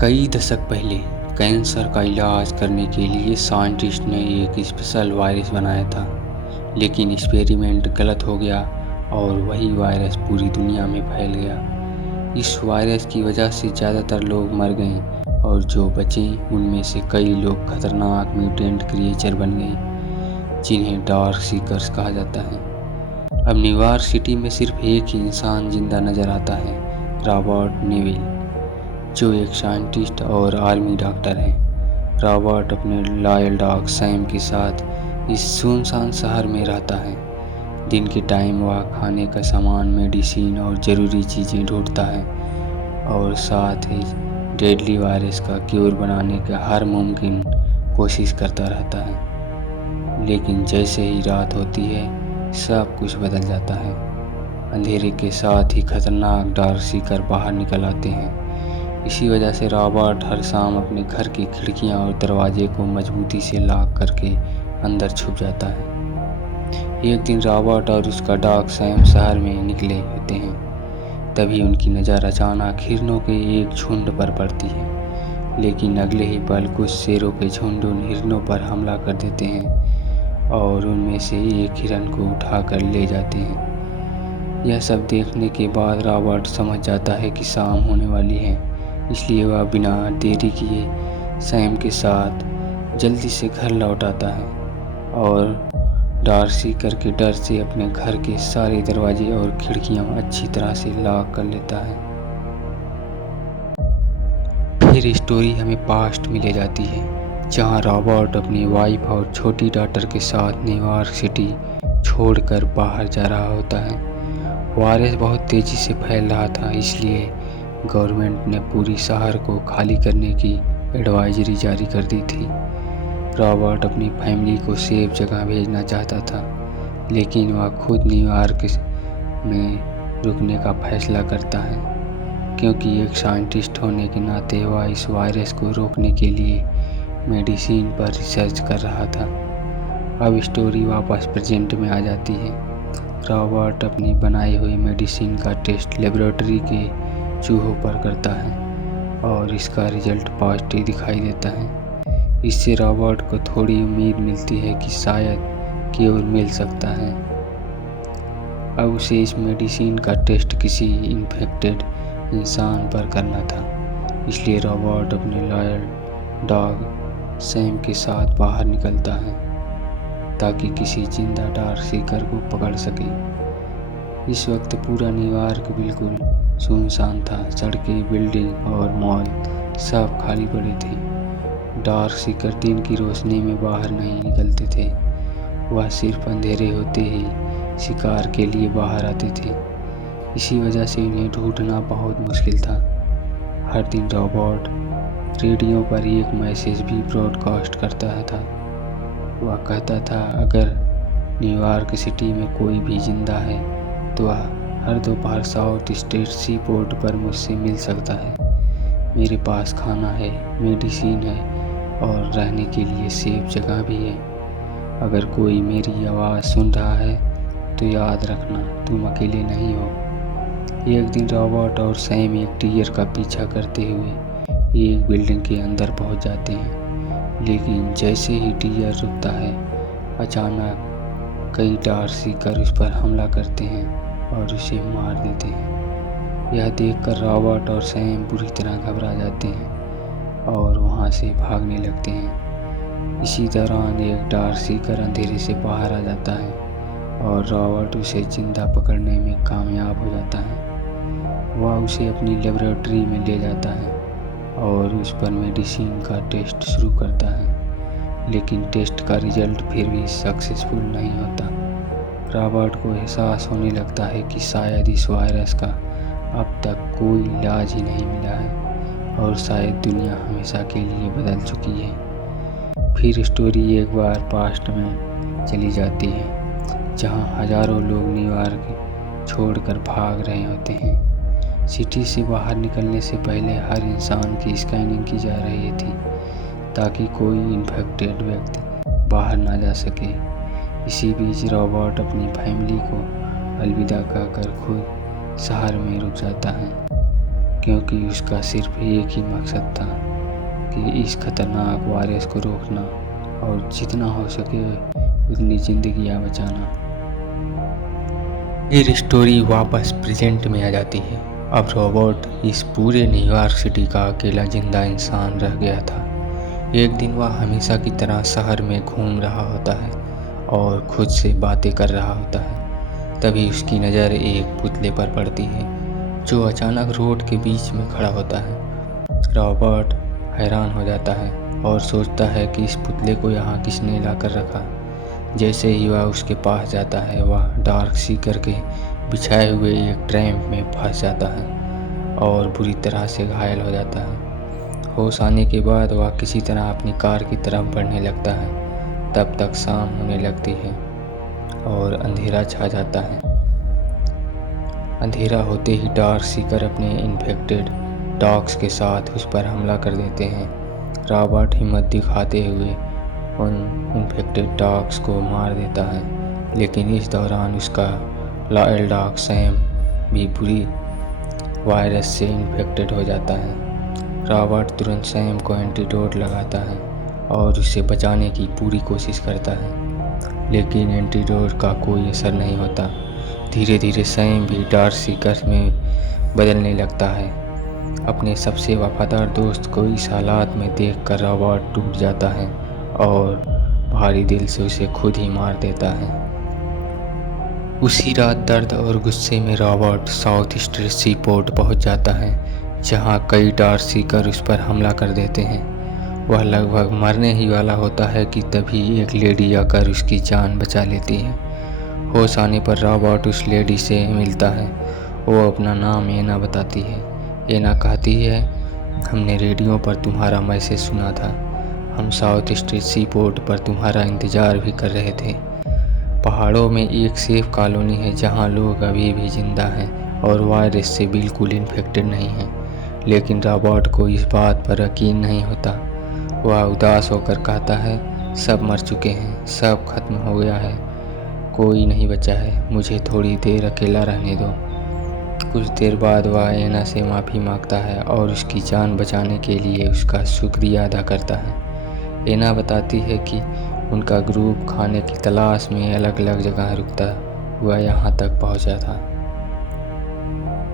कई दशक पहले कैंसर का इलाज करने के लिए साइंटिस्ट ने एक स्पेशल वायरस बनाया था, लेकिन एक्सपेरिमेंट गलत हो गया और वही वायरस पूरी दुनिया में फैल गया। इस वायरस की वजह से ज़्यादातर लोग मर गए और जो बचे उनमें से कई लोग खतरनाक म्यूटेंट क्रिएचर बन गए, जिन्हें डार्क सीकर्स कहा जाता है। अब न्यूयॉर्क सिटी में सिर्फ एक ही इंसान जिंदा नजर आता है, रॉबर्ट नेविल, जो एक साइंटिस्ट और आर्मी डॉक्टर हैं। रॉबर्ट अपने लॉयल डॉग सैम के साथ इस सुनसान शहर में रहता है। दिन के टाइम वह खाने का सामान, मेडिसिन और ज़रूरी चीज़ें ढूंढता है और साथ ही डेडली वायरस का क्यूर बनाने का हर मुमकिन कोशिश करता रहता है। लेकिन जैसे ही रात होती है, सब कुछ बदल जाता है। अंधेरे के साथ ही खतरनाक डार्क सीकर बाहर निकल आते हैं। इसी वजह से रॉबर्ट हर शाम अपने घर की खिड़कियां और दरवाजे को मजबूती से लॉक करके अंदर छुप जाता है। एक दिन रॉबर्ट और उसका डॉग सैम शहर में निकले होते हैं। तभी उनकी नज़र अचानक हिरणों के एक झुंड पर पड़ती है, लेकिन अगले ही पल कुछ शेरों के झुंड उन हिरणों पर हमला कर देते हैं और उनमें से एक हिरन को उठाकर ले जाते हैं। यह सब देखने के बाद रॉबर्ट समझ जाता है कि शाम होने वाली है, इसलिए वह बिना देरी किए सैम के साथ जल्दी से घर लौट आता है और डार्क सीकर के डर से अपने घर के सारे दरवाजे और खिड़कियां अच्छी तरह से लॉक कर लेता है। फिर स्टोरी हमें पास्ट में ले जाती है, जहां रॉबर्ट अपनी वाइफ और छोटी डॉटर के साथ न्यूयॉर्क सिटी छोड़कर बाहर जा रहा होता है। वायरस बहुत तेज़ी से फैल रहा था, इसलिए गवर्नमेंट ने पूरी शहर को खाली करने की एडवाइजरी जारी कर दी थी। रॉबर्ट अपनी फैमिली को सेफ जगह भेजना चाहता था, लेकिन वह खुद न्यूयॉर्क में रुकने का फैसला करता है, क्योंकि एक साइंटिस्ट होने के नाते वह इस वायरस को रोकने के लिए मेडिसिन पर रिसर्च कर रहा था। अब स्टोरी वापस प्रेजेंट में आ जाती है। रॉबर्ट अपनी बनाई हुई मेडिसिन का टेस्ट लेबोरेटरी के चूहों पर करता है और इसका रिजल्ट पॉजिटिव दिखाई देता है। इससे रॉबर्ट को थोड़ी उम्मीद मिलती है कि शायद क्यूर मिल सकता है। अब उसे इस मेडिसिन का टेस्ट किसी इन्फेक्टेड इंसान पर करना था, इसलिए रॉबर्ट अपने लॉयल डॉग सैम के साथ बाहर निकलता है ताकि किसी जिंदा डार्क सीकर को पकड़ सके। इस वक्त पूरा न्यूयॉर्क बिल्कुल सुनसान था। सड़कें, बिल्डिंग और मॉल सब खाली पड़े थे। डार्क सीकर दिन की रोशनी में बाहर नहीं निकलते थे, वह सिर्फ अंधेरे होते ही शिकार के लिए बाहर आते थे। इसी वजह से उन्हें ढूंढना बहुत मुश्किल था। हर दिन रॉबर्ट रेडियो पर एक मैसेज भी ब्रॉडकास्ट करता था। वह कहता था, अगर न्यूयॉर्क सिटी में कोई भी जिंदा है तो वह हर दोपहर साउथ स्टेट सी पोर्ट पर मुझसे मिल सकता है। मेरे पास खाना है, मेडिसिन है और रहने के लिए सेफ जगह भी है। अगर कोई मेरी आवाज़ सुन रहा है तो याद रखना, तुम अकेले नहीं हो। एक दिन रॉबर्ट और सैम एक टीयर का पीछा करते हुए एक बिल्डिंग के अंदर पहुंच जाते हैं, लेकिन जैसे ही टीयर रुकता है, अचानक कई डार्क सीकर उस पर हमला करते हैं और उसे मार देते हैं। यह देखकर रॉबर्ट और सैम बुरी तरह घबरा जाते हैं और वहां से भागने लगते हैं। इसी दौरान एक डार्क सीकर अंधेरे से बाहर आ जाता है और रॉबर्ट उसे जिंदा पकड़ने में कामयाब हो जाता है। वह उसे अपनी लेबोरेटरी में ले जाता है और उस पर मेडिसिन का टेस्ट शुरू करता है, लेकिन टेस्ट का रिजल्ट फिर भी सक्सेसफुल नहीं होता। रॉबर्ट को एहसास होने लगता है कि शायद इस वायरस का अब तक कोई इलाज ही नहीं मिला है और शायद दुनिया हमेशा के लिए बदल चुकी है। फिर स्टोरी एक बार पास्ट में चली जाती है, जहां हजारों लोग न्यूयॉर्क छोड़कर भाग रहे होते हैं। सिटी से बाहर निकलने से पहले हर इंसान की स्कैनिंग की जा रही थी, ताकि कोई इन्फेक्टेड व्यक्ति बाहर ना जा सके। इसी बीच रॉबर्ट अपनी फैमिली को अलविदा कहकर खुद शहर में रुक जाता है, क्योंकि उसका सिर्फ एक ही मकसद था कि इस खतरनाक वायरस को रोकना और जितना हो सके उतनी जिंदगियां बचाना। फिर स्टोरी वापस प्रेजेंट में आ जाती है। अब रॉबर्ट इस पूरे न्यूयॉर्क सिटी का अकेला जिंदा इंसान रह गया था। एक दिन वह हमेशा की तरह शहर में घूम रहा होता है और खुद से बातें कर रहा होता है। तभी उसकी नज़र एक पुतले पर पड़ती है जो अचानक रोड के बीच में खड़ा होता है। रॉबर्ट हैरान हो जाता है और सोचता है कि इस पुतले को यहाँ किसने ला कर रखा। जैसे ही वह उसके पास जाता है वह डार्क सीकर के बिछाए हुए एक ट्रैप में फंस जाता है और बुरी तरह से घायल हो जाता है। होश आने के बाद वह किसी तरह अपनी कार की तरफ बढ़ने लगता है। तब तक शाम होने लगती है और अंधेरा छा जाता है। अंधेरा होते ही डार्क सीकर अपने इन्फेक्टेड डॉग्स के साथ उस पर हमला कर देते हैं। रॉबर्ट हिम्मत दिखाते हुए उन इन्फेक्टेड डॉग्स को मार देता है, लेकिन इस दौरान उसका लॉयल डॉग सैम भी बुरी वायरस से इन्फेक्टेड हो जाता है। रॉबर्ट तुरंत सैम को एंटीडोट लगाता है और उसे बचाने की पूरी कोशिश करता है, लेकिन एंटीडोट का कोई असर नहीं होता। धीरे धीरे सैम भी डार्क सीकर में बदलने लगता है। अपने सबसे वफादार दोस्त को इस हालात में देखकर रॉबर्ट टूट जाता है और भारी दिल से उसे खुद ही मार देता है। उसी रात दर्द और गुस्से में रॉबर्ट साउथ स्ट्रीट सी पोर्ट पहुँच जाता है, जहाँ कई डार्क सीकर उस पर हमला कर देते हैं। वह लगभग मरने ही वाला होता है कि तभी एक लेडी आकर उसकी जान बचा लेती है। होश आने पर रॉबर्ट उस लेडी से मिलता है। वो अपना नाम एना बताती है। एना कहती है, हमने रेडियो पर तुम्हारा मैसेज सुना था। हम साउथ स्ट्रीट सी पोर्ट पर तुम्हारा इंतज़ार भी कर रहे थे। पहाड़ों में एक सेफ कॉलोनी है जहाँ लोग अभी भी जिंदा हैं और वायरस से बिल्कुल इन्फेक्टेड नहीं हैं। लेकिन रॉबर्ट को इस बात पर यकीन नहीं होता। वह उदास होकर कहता है, सब मर चुके हैं, सब खत्म हो गया है, कोई नहीं बचा है, मुझे थोड़ी देर अकेला रहने दो। कुछ देर बाद वह एना से माफ़ी मांगता है और उसकी जान बचाने के लिए उसका शुक्रिया अदा करता है। एना बताती है कि उनका ग्रुप खाने की तलाश में अलग अलग जगह रुकता हुआ यहाँ तक पहुँचा था।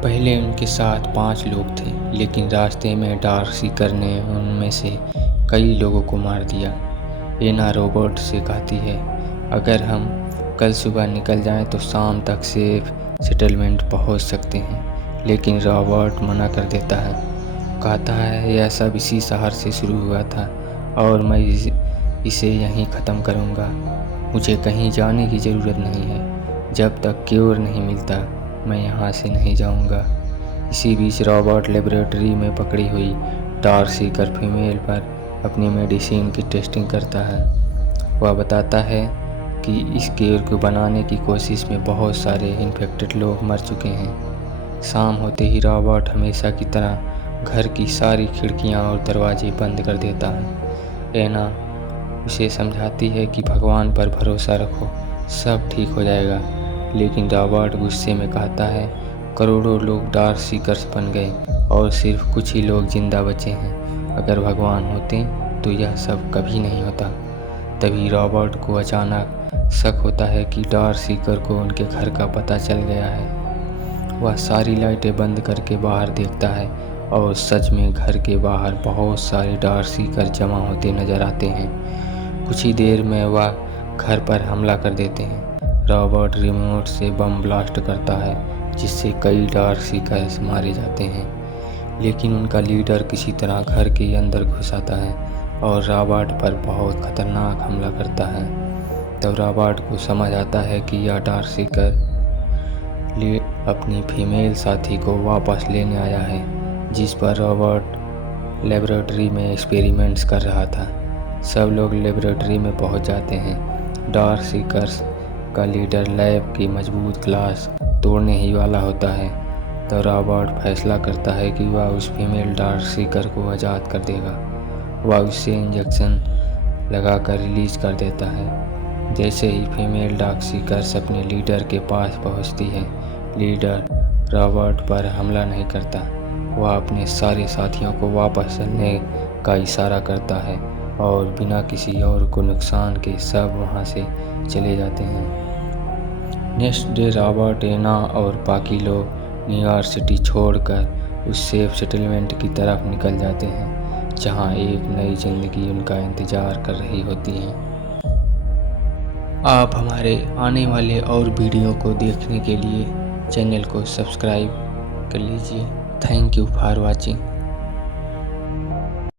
पहले उनके साथ 5 लोग थे, लेकिन रास्ते में डार्क सीकर ने उनमें से कई लोगों को मार दिया। एना रॉबर्ट से कहती है, अगर हम कल सुबह निकल जाएं तो शाम तक सेफ सेटलमेंट पहुंच सकते हैं। लेकिन रॉबर्ट मना कर देता है। कहता है, यह सब इसी शहर से शुरू हुआ था और मैं इसे यहीं ख़त्म करूंगा। मुझे कहीं जाने की ज़रूरत नहीं है। जब तक क्योर नहीं मिलता मैं यहाँ से नहीं जाऊँगा। इसी बीच रॉबर्ट लेबोरेटरी में पकड़ी हुई डार्क सीकर फीमेल पर अपनी मेडिसिन की टेस्टिंग करता है। वह बताता है कि इस क्योर को बनाने की कोशिश में बहुत सारे इन्फेक्टेड लोग मर चुके हैं। शाम होते ही रॉबर्ट हमेशा की तरह घर की सारी खिड़कियाँ और दरवाजे बंद कर देता है। एना उसे समझाती है कि भगवान पर भरोसा रखो, सब ठीक हो जाएगा। लेकिन रॉबर्ट गुस्से में कहता है, करोड़ों लोग डार्क सीकर्स बन गए और सिर्फ कुछ ही लोग जिंदा बचे हैं। अगर भगवान होते तो यह सब कभी नहीं होता। तभी रॉबर्ट को अचानक शक होता है कि डार्क सीकर को उनके घर का पता चल गया है। वह सारी लाइटें बंद करके बाहर देखता है और सच में घर के बाहर बहुत सारे डार्क सीकर जमा होते नजर आते हैं। कुछ ही देर में वह घर पर हमला कर देते हैं। रॉबर्ट रिमोट से बम ब्लास्ट करता है, जिससे कई डार्क सीकर्स मारे जाते हैं। लेकिन उनका लीडर किसी तरह घर के अंदर घुस आता है और रॉबर्ट पर बहुत खतरनाक हमला करता है। तब रॉबर्ट को समझ आता है कि यह डार्क सीकर अपनी फीमेल साथी को वापस लेने आया है, जिस पर रॉबर्ट लेबोरेटरी में एक्सपेरिमेंट्स कर रहा था। सब लोग लेबोरेटरी में पहुंच जाते हैं। डार्क सीकर्स का लीडर लैब की मजबूत ग्लास तोड़ने ही वाला होता है। तो रॉबर्ट फैसला करता है कि वह उस फीमेल डार्क सीकर को आज़ाद कर देगा। वह उससे इंजेक्शन लगाकर रिलीज कर देता है। जैसे ही फीमेल डार्क सीकर्स अपने लीडर के पास पहुंचती है, लीडर रॉबर्ट पर हमला नहीं करता। वह अपने सारे साथियों को वापस चलने का इशारा करता है और बिना किसी और को नुकसान के सब वहाँ से चले जाते हैं। नेक्स्ट डे रॉबर्ट, एना और बाकी लोग न्यूयॉर्क सिटी छोड़कर उस सेफ सेटलमेंट की तरफ निकल जाते हैं जहाँ एक नई जिंदगी उनका इंतज़ार कर रही होती है। आप हमारे आने वाले और वीडियो को देखने के लिए चैनल को सब्सक्राइब कर लीजिए। Thank you for watching.